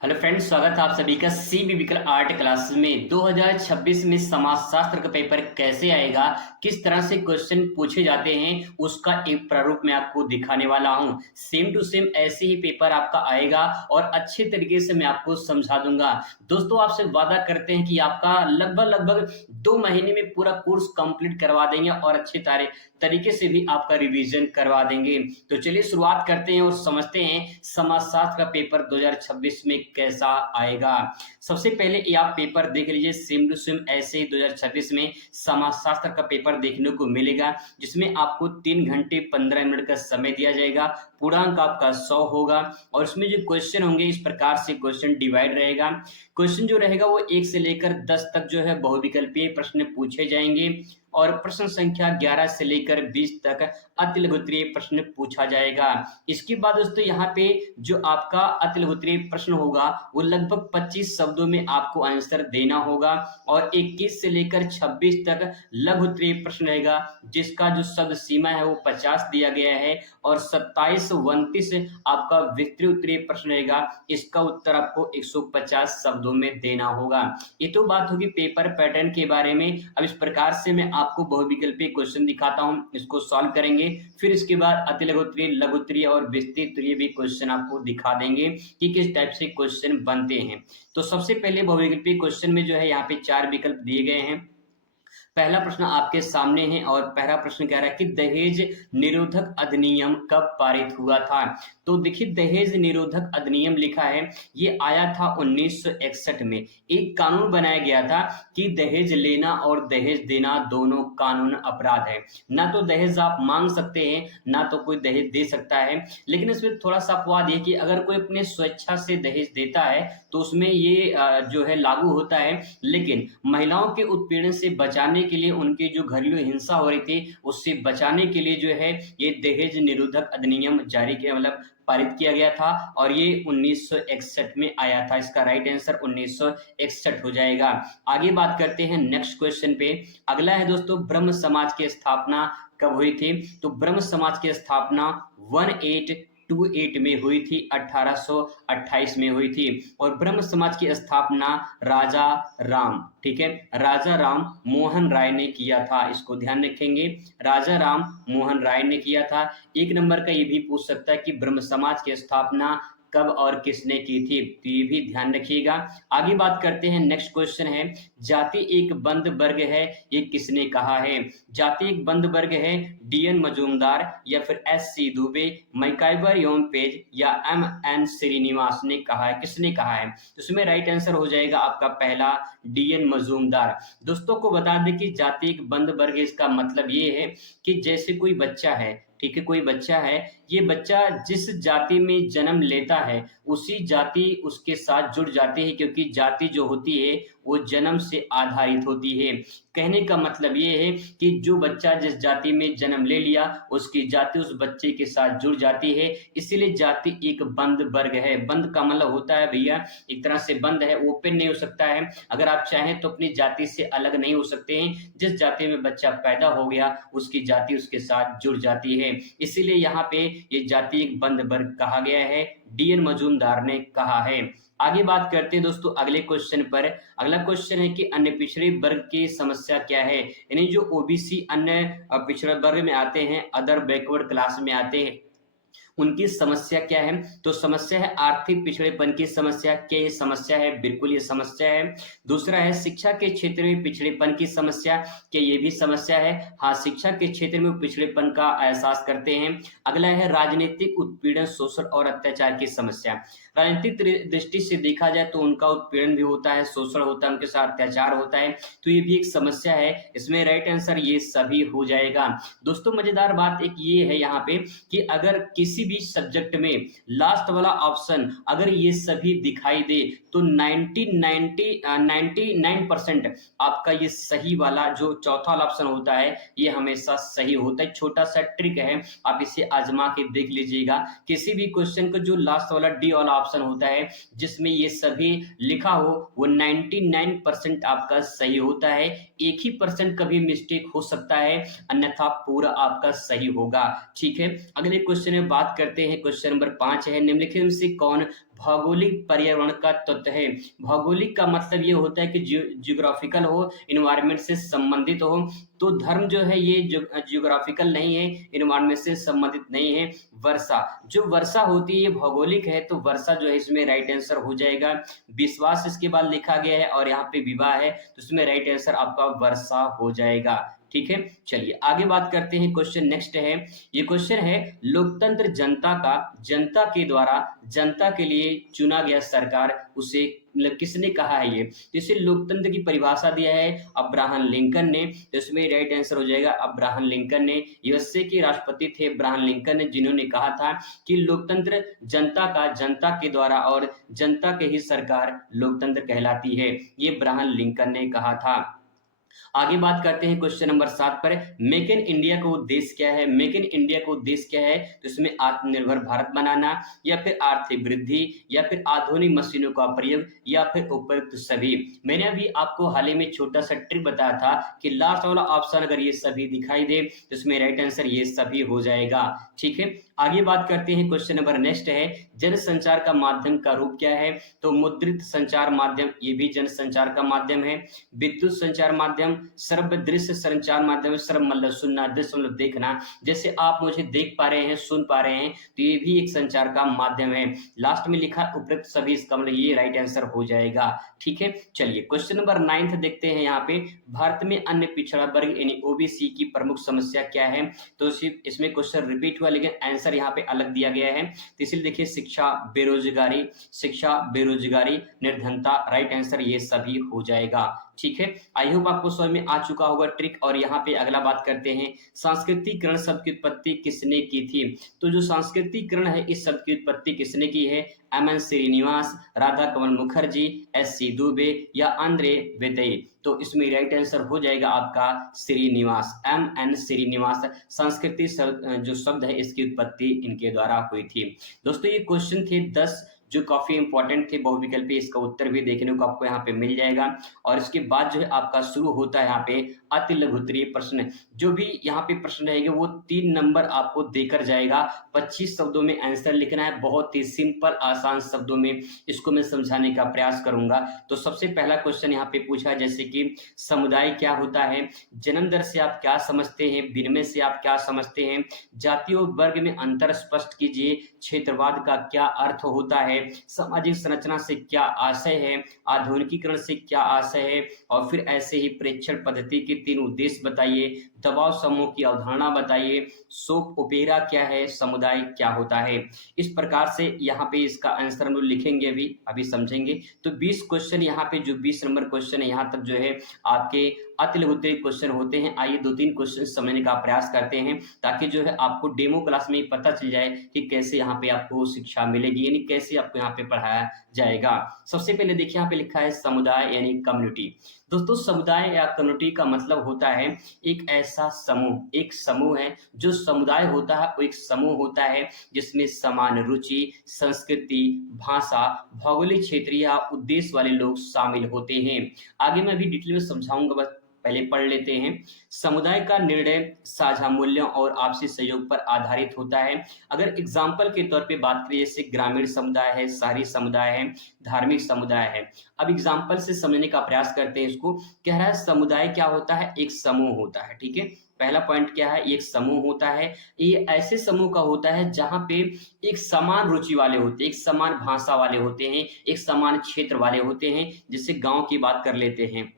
Hello friends, स्वागत है आप सभी का सीबीबी आर्ट क्लास में। 2026 में समाजशास्त्र का पेपर कैसे आएगा, किस तरह से क्वेश्चन पूछे जाते हैं, उसका एक प्रारूप मैं आपको दिखाने वाला हूं। सेम टू सेम ऐसे ही पेपर आपका आएगा और अच्छे तरीके से मैं आपको समझा दूंगा। दोस्तों, आपसे वादा करते हैं कि आपका लगभग 2 महीने में पूरा कोर्स कंप्लीट करवा देंगे और अच्छे तरीके से भी आपका रिवीजन करवा देंगे। तो चलिए शुरुआत करते हैं और समझते हैं समाजशास्त्र का पेपर 2026 में कैसा आएगा। सबसे पहले ये आप पेपर देख लीजिए, सेम टू सेम ऐसे ही 2026 में समाजशास्त्र का पेपर देखने को मिलेगा, जिसमें आपको 3 घंटे 15 मिनट का समय दिया जाएगा। पूर्णांक आपका 100 होगा और इसमें जो क्वेश्चन होंगे इस प्रकार से क्वेश्चन डिवाइड रहेगा। क्वेश्चन जो रहेगा वो 1 से लेकर 10 तक जो है बहुविकल्पीय प्रश्न पूछे जाएंगे और प्रश्न संख्या 11 से लेकर 20 तक अति लघुत्तरीय प्रश्न पूछा जाएगा। इसके बाद दोस्तों यहाँ पे जो आपका अति लघुत्तरीय प्रश्न होगा वो लगभग 25 शब्दों में आपको आंसर देना होगा और 21 से लेकर 26 तक लघुत्तरीय प्रश्न रहेगा, जिसका जो शब्द सीमा है वो 50 दिया गया है और 27 29 आपका विस्तृत उत्तरीय प्रश्न रहेगा। इसका उत्तर आपको 150 शब्दों में देना होगा। ये तो बात होगी पेपर पैटर्न के बारे में। अब इस प्रकार से मैं आपको बहुविकल्पीय क्वेश्चन दिखाता हूं, इसको सॉल्व करेंगे। फिर इसके बाद अति लघुत्तरीय, लघुत्तरीय और विस्तृत उत्तरीय भी क्वेश्चन आपको दिखा देंगे कि किस टाइप से क्वेश्चन बनते हैं। तो सबसे पहले बहुविकल्पीय क्वेश्चन में जो है यहाँ पे 4 विकल्प दिए गए हैं। पहला प्रश्न आपके सामने है और पहला प्रश्न कह रहा है कि दहेज निरोधक अधिनियम कब पारित हुआ था। तो देखिए, दहेज निरोधक अधिनियम लिखा है, ये आया था 1961 में। एक कानून बनाया गया था कि दहेज लेना और दहेज देना दोनों कानून अपराध है। ना तो दहेज आप मांग सकते हैं, ना तो कोई दहेज दे सकता है। लेकिन इसमें थोड़ा सा अपवाद है कि अगर कोई अपने स्वेच्छा से दहेज देता है तो उसमें ये जो है लागू होता है। लेकिन महिलाओं के उत्पीड़न से बचाने के लिए, उनकी जो घरेलू हिंसा हो रही थी उससे बचाने के लिए जो है ये दहेज निरोधक अधिनियम जारी किया, मतलब पारित किया गया था और ये 1961 में आया था। इसका राइट आंसर 1961 हो जाएगा। आगे बात करते हैं नेक्स्ट क्वेश्चन पे। अगला है दोस्तों, ब्रह्म समाज की स्थापना कब हुई थी। तो ब्रह्म समाज की स्थापना 1828 में हुई थी, 1828 में हुई थी और ब्रह्म समाज की स्थापना राजा राम, ठीक है, राजा राम मोहन राय ने किया था। इसको ध्यान रखेंगे, राजा राम मोहन राय ने किया था। एक नंबर का ये भी पूछ सकता है कि ब्रह्म समाज की स्थापना कब और किसने की थी, तो ये भी ध्यान रखिएगा। आगे बात करते हैं, नेक्स्ट क्वेश्चन है, जाति एक बंद वर्ग है, ये किसने कहा है। जाति एक बंद वर्ग है, डीएन मजूमदार या फिर एस.सी. दुबे, मैकाइवर यौन पेज या एम.एन. श्रीनिवास ने कहा है, किसने कहा है। तो इसमें राइट आंसर हो जाएगा आपका पहला, डीएन मजूमदार। दोस्तों को बता दें कि जाति एक बंद वर्ग, इसका मतलब ये है कि जैसे कोई बच्चा है, ठीक है, कोई बच्चा है, ये बच्चा जिस जाति में जन्म लेता है उसी जाति उसके साथ जुड़ जाती है, क्योंकि जाति जो होती है वो जन्म से आधारित होती है। कहने का मतलब ये है कि जो बच्चा जिस जाति में जन्म ले लिया उसकी जाति उस बच्चे के साथ जुड़ जाती है, इसीलिए जाति एक बंद वर्ग है। बंद का मतलब होता है भैया एक तरह से बंद है, ओपन नहीं हो सकता है। अगर आप चाहें तो अपनी जाति से अलग नहीं हो सकते हैं। जिस जाति में बच्चा पैदा हो गया उसकी जाति उसके साथ जुड़ जाती है, इसीलिए यहाँ पे ये जाति एक बंद वर्ग कहा गया है, डीएन मजूमदार ने कहा है। आगे बात करते हैं दोस्तों अगले क्वेश्चन पर। अगला क्वेश्चन है कि अन्य पिछड़े वर्ग की समस्या क्या है। यानी जो ओबीसी अन्य पिछड़े वर्ग में आते हैं, अदर बैकवर्ड क्लास में आते हैं, उनकी समस्या क्या है। तो समस्या है आर्थिक पिछड़ेपन की समस्या। क्या ये समस्या है? बिल्कुल ये समस्या है। दूसरा है शिक्षा के क्षेत्र में पिछड़ेपन की समस्या। क्या ये भी समस्या है? हाँ, शिक्षा के क्षेत्र में पिछड़ेपन का एहसास करते हैं। अगला है राजनीतिक उत्पीड़न, शोषण और अत्याचार की समस्या। राजनीतिक दृष्टि से देखा जाए तो उनका उत्पीड़न भी होता है, शोषण होता है, उनके साथ अत्याचार होता है, तो ये भी एक समस्या है। इसमें राइट आंसर ये सभी हो जाएगा। दोस्तों मजेदार बात एक ये है यहाँ पे कि अगर किसी भी सब्जेक्ट में लास्ट वाला ऑप्शन अगर ये सभी दिखाई दे तो 99% आपका ये सही वाला जो चौथा वाला ऑप्शन होता है ये हमेशा सही होता है। छोटा सा ट्रिक है, आप इसे आजमा के देख लीजिएगा। किसी भी क्वेश्चन का जो लास्ट वाला डी वाला ऑप्शन होता है जिसमें ये सभी लिखा हो वो 99% आपका सही होता है। 1% कभी मिस्टेक हो सकता है, अन्यथा पूरा आपका सही होगा। ठीक है, अगले क्वेश्चन में बात करते हैं, क्वेश्चन नंबर 5 है, निम्नलिखित में से कौन भौगोलिक पर्यावरण का तत्व है? भौगोलिक का मतलब ये होता है कि जियोग्राफिकल हो, इन्वायरमेंट से संबंधित हो। तो धर्म जो है ये जियोग्राफिकल नहीं है, इन्वायरमेंट से संबंधित नहीं है। वर्षा, जो वर्षा होती है ये भौगोलिक है, तो वर्षा जो है इसमें राइट आंसर हो जाएगा। विश्वास इसके बाद लिखा गया है और यहाँ पे विवाह है, तो इसमें राइट आंसर आपका वर्षा हो जाएगा। ठीक है, चलिए आगे बात करते हैं। क्वेश्चन नेक्स्ट है, ये क्वेश्चन है, लोकतंत्र जनता के द्वारा जनता के लिए चुना गया सरकार, उसे किसने कहा है? ये जैसे लोकतंत्र की परिभाषा दिया है अब्राहम लिंकन ने, तो इसमें राइट आंसर हो जाएगा अब्राहम लिंकन ने। यूएसए के राष्ट्रपति थे अब्राहम लिंकन ने, जिन्होंने कहा था कि लोकतंत्र जनता के द्वारा और जनता के ही सरकार लोकतंत्र कहलाती है, ये अब्राहम लिंकन ने कहा था। आगे बात करते हैं क्वेश्चन नंबर 7 पर, मेक इन इंडिया का उद्देश्य क्या है? मेक इन इंडिया का उद्देश्य क्या है? तो इसमें आत्मनिर्भर भारत बनाना, या फिर आर्थिक वृद्धि, या फिर आधुनिक मशीनों का प्रयोग, या फिर उपयुक्त सभी। मैंने अभी आपको हाल ही में छोटा सा ट्रिक बताया था कि लास्ट वाला ऑप्शन अगर ये सभी दिखाई दे तो इसमें राइट आंसर ये सभी हो जाएगा। ठीक है, आगे बात करते हैं। क्वेश्चन नंबर नेक्स्ट है, जनसंचार का माध्यम का रूप क्या है? तो मुद्रित संचार माध्यम, ये भी जनसंचार का माध्यम है। विद्युत संचार माध्यम, श्रव्य दृश्य संचार माध्यम, श्रव्य मतलब सुनना, दृश्य मतलब देखना, जैसे आप मुझे देख पा रहे हैं, सुन पा रहे हैं, तो ये भी एक संचार का माध्यम है। लास्ट में लिखा उपयुक्त सभी, इसका मतलब ये राइट आंसर हो जाएगा। ठीक है, चलिए क्वेश्चन नंबर 9 देखते हैं। यहाँ पे भारत में अन्य पिछड़ा वर्ग यानी ओबीसी की प्रमुख समस्या क्या है? तो इसमें क्वेश्चन रिपीट हुआ लेकिन आंसर यहाँ पे अलग दिया गया है, तो इसलिए देखिए शिक्षा बेरोजगारी, निर्धनता, राइट आंसर ये सभी हो जाएगा। ठीक है, आई होप आपको समझ में आ चुका होगा ट्रिक। और यहाँ पे अगला बात करते हैं, सांस्कृतिकरण शब्द की उत्पत्ति किसने की थी? तो जो सांस्कृतिकरण है इस शब्द की उत्पत्ति किसने की है? एम.एन. श्रीनिवास, राधा कमल मुखर्जी, एस.सी. दुबे, या आंद्रे वेदई। तो इसमें राइट आंसर हो जाएगा आपका श्रीनिवास, एम.एन. श्रीनिवास। सांस्कृतिक जो शब्द है इसकी उत्पत्ति इनके द्वारा हुई थी। दोस्तों ये क्वेश्चन थे 10 जो काफी इंपॉर्टेंट थे बहुविकल्पी, इसका उत्तर भी देखने को आपको यहाँ पे मिल जाएगा। और इसके बाद जो है आपका शुरू होता है यहाँ पे अति लघुत्तरीय प्रश्न। जो भी यहाँ पे प्रश्न रहेगा वो 3 नंबर आपको देकर जाएगा। 25 शब्दों में आंसर लिखना है, बहुत ही सिंपल आसान शब्दों में इसको मैं समझाने का प्रयास करूंगा। तो सबसे पहला क्वेश्चन यहाँ पे पूछा जैसे कि समुदाय क्या होता है, जन्म दर से आप क्या समझते हैं, विनिमय से आप क्या समझते हैं, जाति और वर्ग में अंतर स्पष्ट कीजिए, क्षेत्रवाद का क्या अर्थ होता है, सामाजिक संरचना से क्या आशय है, आधुनिकीकरण से क्या आशय है, और फिर ऐसे ही प्रेक्षण पद्धति के 3 उद्देश्य बताइए, दबाव समूह की अवधारणा बताइए, सोप ओपेरा क्या है, समुदाय क्या होता है। इस प्रकार से यहाँ पे इसका आंसर हम लोग लिखेंगे, अभी समझेंगे। तो 20 क्वेश्चन यहाँ पे जो 20 नंबर क्वेश्चन है यहाँ तक जो है आपके अति लघुत्तरीय क्वेश्चन होते हैं। आइए 2-3 क्वेश्चन समझने का प्रयास करते हैं ताकि जो है आपको डेमो क्लास में पता चल जाए कि कैसे यहाँ पे आपको शिक्षा मिलेगी, यानी कैसे आपको यहाँ पे पढ़ाया जाएगा। सबसे पहले देखिए यहाँ पे लिखा है समुदाय यानी कम्युनिटी। दोस्तों समुदाय या कम्युनिटी का मतलब होता है एक ऐसा समूह, एक समूह है। जो समुदाय होता है वो एक समूह होता है जिसमें समान रुचि, संस्कृति, भाषा, भौगोलिक क्षेत्र या उद्देश्य वाले लोग शामिल होते हैं। आगे मैं भी डिटेल में समझाऊंगा, बस पहले पढ़ लेते हैं। समुदाय का निर्णय साझा मूल्यों और आपसी सहयोग पर आधारित होता है। अगर एग्जाम्पल के तौर पे बात करें जैसे ग्रामीण समुदाय है, शहरी समुदाय है, धार्मिक समुदाय है। अब एग्जाम्पल से समझने का प्रयास करते हैं। इसको कह रहा है समुदाय क्या होता है, एक समूह होता है। ठीक है, पहला पॉइंट क्या है, एक समूह होता है। ये ऐसे समूह का होता है जहां पे एक समान रुचि वाले होते हैं, एक समान भाषा वाले होते हैं, एक समान क्षेत्र वाले होते हैं। जैसे गांव की बात कर लेते हैं,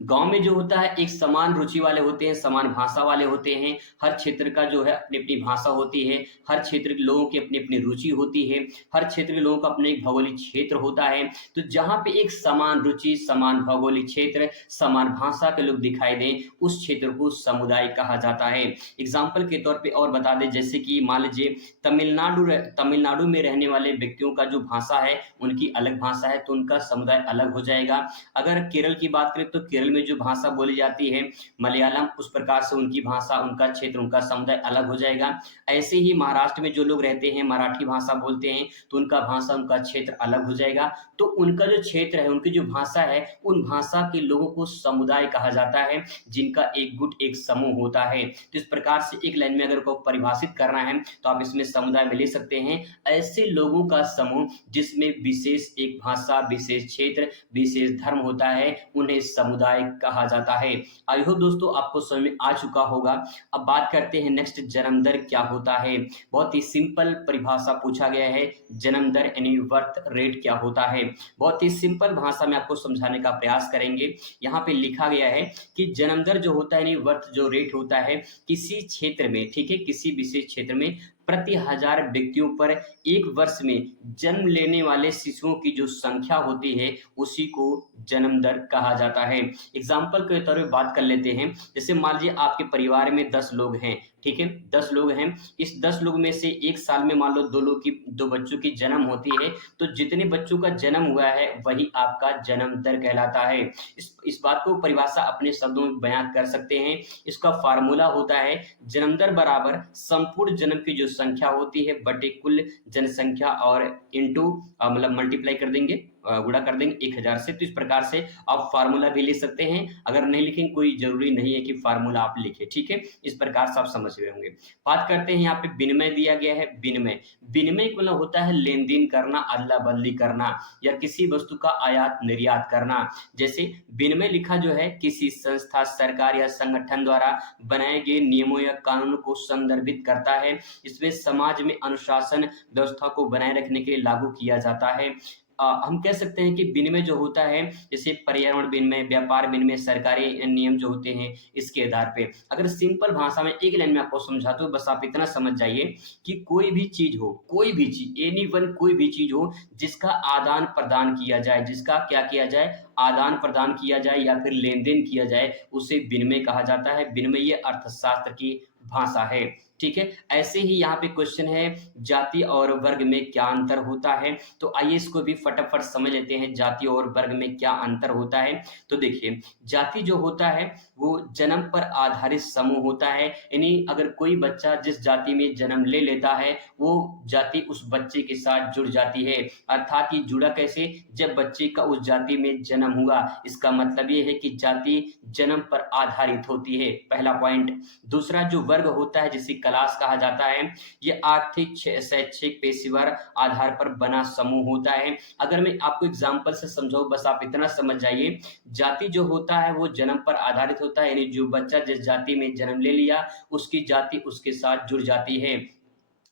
गांव में जो होता है एक समान रुचि वाले होते हैं, समान भाषा वाले होते हैं। हर क्षेत्र का जो है अपनी अपनी भाषा होती है, हर क्षेत्र के लोगों की अपनी अपनी रुचि होती है, हर क्षेत्र के लोगों का अपना एक भौगोलिक क्षेत्र होता है। तो जहां पे एक समान रुचि, समान भौगोलिक क्षेत्र, समान भाषा के लोग दिखाई दें उस क्षेत्र को समुदाय कहा जाता है। एग्जाम्पल के तौर पर और बता दें, जैसे कि मान लीजिए तमिलनाडु में रहने वाले व्यक्तियों का जो भाषा है उनकी अलग भाषा है तो उनका समुदाय अलग हो जाएगा। अगर केरल की बात करें तो केरल तमिल में जो भाषा बोली जाती है, मलयालम, उस प्रकार से उनकी भाषा, उनका क्षेत्र, उनका समुदाय अलग हो जाएगा। ऐसे ही महाराष्ट्र में जो लोग रहते हैं, मराठी भाषा बोलते हैं, तो उनका भाषा, उनका क्षेत्र अलग हो जाएगा। तो उनका जो क्षेत्र है, उनकी जो भाषा है, उन भाषा के लोगों को समुदाय कहा जाता है, जिनका एक गुट, एक समूह होता है। तो इस प्रकार से एक लाइन में अगर को परिभाषित करना है तो आप इसमें समुदाय में ले सकते हैं, ऐसे लोगों का समूह जिसमें विशेष एक भाषा, विशेष क्षेत्र, विशेष धर्म होता है, उन्हें समुदाय कहा जाता है। आई होप दोस्तों आपको समझ में आ चुका होगा। अब बात करते हैं नेक्स्ट, जन्म दर क्या होता है। बहुत ही सिंपल परिभाषा पूछा गया है, जन्म दर यानी बर्थ रेट क्या होता है। बहुत ही सिंपल भाषा में आपको समझाने का प्रयास करेंगे। यहाँ पे लिखा गया है कि जन्म दर जो होता है यानी बर्थ जो रेट होता है, किसी क्षेत्र में, ठीक है, किसी विशेष क्षेत्र में प्रति 1000 व्यक्तियों पर एक वर्ष में जन्म लेने वाले शिशुओं की जो संख्या होती है, उसी को जन्म दर कहा जाता है। एग्जाम्पल के तौर पर बात कर लेते हैं, जैसे मान लीजिए आपके परिवार में 10 लोग हैं, ठीक है, 10 लोग हैं। इस 10 लोग में से एक साल में मान लो 2 बच्चों की जन्म होती है, तो जितने बच्चों का जन्म हुआ है वही आपका जन्म दर कहलाता है। इस बात को परिभाषा अपने शब्दों में बयान कर सकते हैं। इसका फार्मूला होता है जन्म दर बराबर संपूर्ण जन्म की जो संख्या होती है बटे कुल जनसंख्या और इंटू मतलब मल्टीप्लाई कर देंगे, गुणा कर देंगे 1000 से। तो इस प्रकार से आप फार्मूला भी ले सकते हैं, अगर नहीं लिखेंगे कोई जरूरी नहीं है कि फार्मूला आप लिखें, ठीक है। इस प्रकार से आप समझ रहे होंगे। बात करते हैं, यहाँ पे विनिमय दिया गया है। विनिमय, विनिमय मतलब होता है लेन देन करना, अदला बदली करना या किसी वस्तु का आयात निर्यात करना। जैसे विनिमय लिखा जो है किसी संस्था, सरकार या संगठन द्वारा बनाए गए नियमों या कानून को संदर्भित करता है। इसमें समाज में अनुशासन व्यवस्था को बनाए रखने के लिए लागू किया जाता है। हम कह सकते हैं कि विनिमय जो होता है, जैसे पर्यावरण विनिमय, व्यापार विनिमय, सरकारी नियम जो होते हैं, इसके आधार पे। अगर सिंपल भाषा में एक लाइन में आपको समझा दूं, बस आप इतना समझ जाइए कि कोई भी चीज हो, कोई भी चीज, एनी वन, कोई भी चीज हो जिसका आदान प्रदान किया जाए, जिसका क्या किया जाए, आदान प्रदान किया जाए या फिर लेन देन किया जाए, उसे विनिमय कहा जाता है। विनिमय ये अर्थशास्त्र की भाषा है, ठीक है। ऐसे ही यहाँ पे क्वेश्चन है, जाति और वर्ग में क्या अंतर होता है। तो आइए इसको भी फटाफट समझ लेते हैं, जाति और वर्ग में क्या अंतर होता है। तो देखिए, जाति जो होता है वो जन्म पर आधारित समूह होता है, यानी अगर कोई बच्चा जिस जाति में जन्म ले लेता है, वो जाति उस बच्चे के साथ जुड़ जाती है। अर्थात ये जुड़ा कैसे, जब बच्चे का उस जाति में जन्म हुआ, इसका मतलब ये है कि जाति जन्म पर आधारित होती है, पहला पॉइंट। दूसरा जो वर्ग होता है, जिसे क्लास कहा जाता है, ये आर्थिक, शैक्षिक, पेशेवर आधार पर बना समूह होता है। अगर मैं आपको एग्जांपल से समझाऊं, बस आप इतना समझ जाइए, जाति जो होता है वो जन्म पर आधारित होता है, यानी जो बच्चा जिस जाति में जन्म ले लिया, उसकी जाति उसके साथ जुड़ जाती है।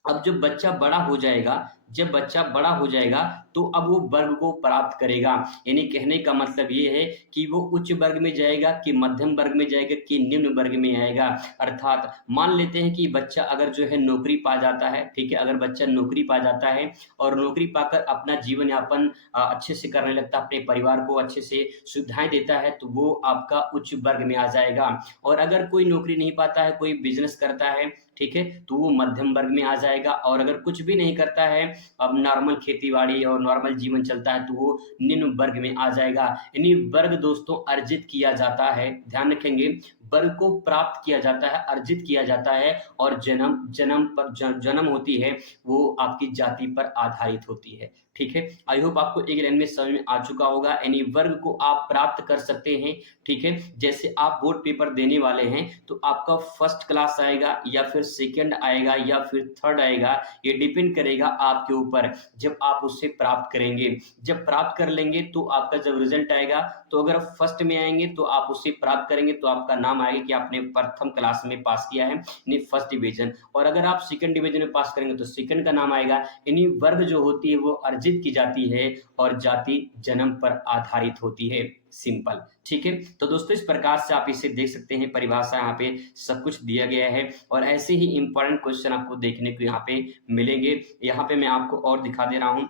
अब जब बच्चा बड़ा हो जाएगा, जब बच्चा बड़ा हो जाएगा तो अब वो वर्ग को प्राप्त करेगा, यानी कहने का मतलब ये है कि वो उच्च वर्ग में जाएगा कि मध्यम वर्ग में जाएगा कि निम्न वर्ग में आएगा। अर्थात मान लेते हैं कि बच्चा अगर जो है नौकरी पा जाता है, ठीक है, अगर बच्चा नौकरी पा जाता है और नौकरी पाकर अपना जीवन यापन अच्छे से करने लगता है, अपने परिवार को अच्छे से सुविधाएं देता है, तो वो आपका उच्च वर्ग में आ जाएगा। और अगर कोई नौकरी नहीं पाता है, कोई बिजनेस करता है, ठीक है, तो वो मध्यम वर्ग में आ जाएगा। और अगर कुछ भी नहीं करता है, अब नॉर्मल खेतीबाड़ी और नॉर्मल जीवन चलता है, तो वो निम्न वर्ग में आ जाएगा। यानी वर्ग दोस्तों अर्जित किया जाता है, ध्यान रखेंगे, वर्ग को प्राप्त किया जाता है, अर्जित किया जाता है। और जन्म होती है वो आपकी जाति पर आधारित होती है, ठीक है। आई होप आपको एक लाइन में समझ में आ चुका होगा। यानी वर्ग को आप प्राप्त कर सकते हैं, ठीक है। जैसे आप बोर्ड पेपर देने वाले हैं तो आपका फर्स्ट क्लास आएगा या फिर सेकंड आएगा या फिर थर्ड आएगा, ये डिपेंड करेगा आपके ऊपर, जब आप उससे प्राप्त करेंगे। जब प्राप्त कर लेंगे तो आपका जब रिजल्ट आएगा, तो अगर फर्स्ट में आएंगे तो आप उससे प्राप्त करेंगे तो आपका नाम आएगा कि आपने प्रथम क्लास में पास किया है, यानी फर्स्ट डिवीजन। और अगर आप सेकंड डिवीजन में पास करेंगे तो सेकंड का नाम आएगा। यानी वर्ग जो होती है वो अर्जित की जाती है और जाति जन्म पर आधारित होती है, सिंपल, ठीक है। तो दोस्तों इस प्रकार से आप इसे देख सकते हैं, परिभाषा यहाँ पे सब कुछ दिया गया है। और ऐसे ही इंपॉर्टेंट क्वेश्चन आपको देखने को यहाँ पे मिलेंगे। यहाँ पे मैं आपको और दिखा दे रहा हूँ,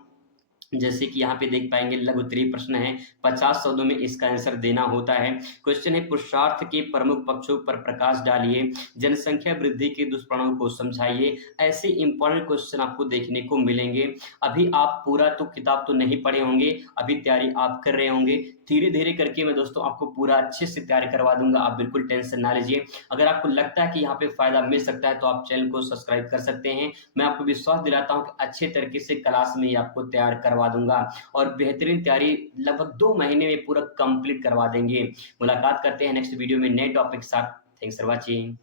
जैसे कि यहाँ पे देख पाएंगे लघु उत्तरीय प्रश्न है, 50 शब्दों में इसका आंसर देना होता है। क्वेश्चन है, पुरुषार्थ के प्रमुख पक्षों पर प्रकाश डालिए, जनसंख्या वृद्धि के दुष्परिणामों को समझाइए। ऐसे इंपॉर्टेंट क्वेश्चन आपको देखने को मिलेंगे। अभी आप पूरा तो किताब तो नहीं पढ़े होंगे, अभी तैयारी आप कर रहे होंगे। धीरे धीरे करके मैं दोस्तों आपको पूरा अच्छे से तैयारी करवा दूंगा, आप बिल्कुल टेंशन ना लीजिए। अगर आपको लगता है कि यहाँ पे फायदा मिल सकता है तो आप चैनल को सब्सक्राइब कर सकते हैं। मैं आपको विश्वास दिलाता हूँ कि अच्छे तरीके से क्लास में ही आपको तैयार करवा दूंगा और बेहतरीन तैयारी लगभग 2 महीने में पूरा कंप्लीट करवा देंगे। मुलाकात करते हैं नेक्स्ट वीडियो में नए टॉपिक के साथ। Thanks for watching.